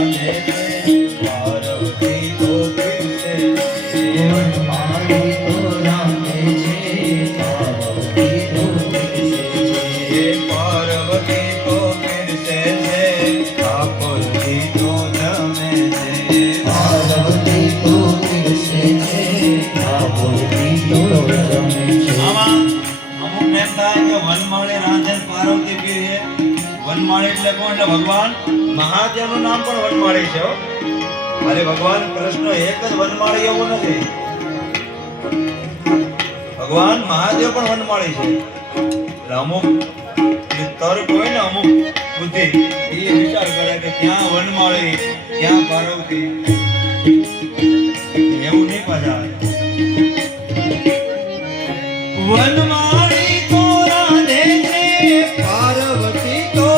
राधे से पार्वती तो फिर से वनमाली तो राधे से पार्वती तो फिर से पार्वती तो फिर से ठाकुर जी तो जमे से पार्वती तो फिर से ठाकुर जी तो जमे से अमुक ने कहा कि वनमाली राधे पार्वती फिर है वनमाली એટલે કોણ એટલે ભગવાન મહાદેવનું નામ પણ વનમાળી છે હો અરે ભગવાન કૃષ્ણ એક જ વનમાળી એવો નથી ભગવાન મહાદેવ પણ વનમાળી છે એટલે અમુક જે તર્ક હોય ને અમુક બુદ્ધિ એ વિચાર કરે કે ક્યાં વનમાળી ક્યાં પાર્વતી એવું નહીં પાછા વનમાળી તો રાધે છે પાર્વતી તો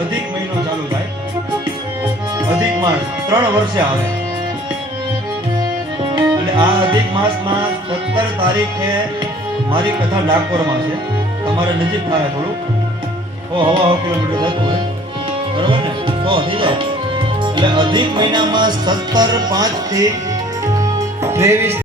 અધિક મહિનો ચાલુ થાય અધિક માસ 3 વર્ષે આવે અને આ અધિક માસમાં 17 તારીખે મારી કથા ડાકોરમાં છે તમારે નજીક થાય થોડું હવા કિલોમીટર થતું હોય બરોબર ને તો થઈ જાય એટલે અધિક મહિનામાં 17/5 થી 23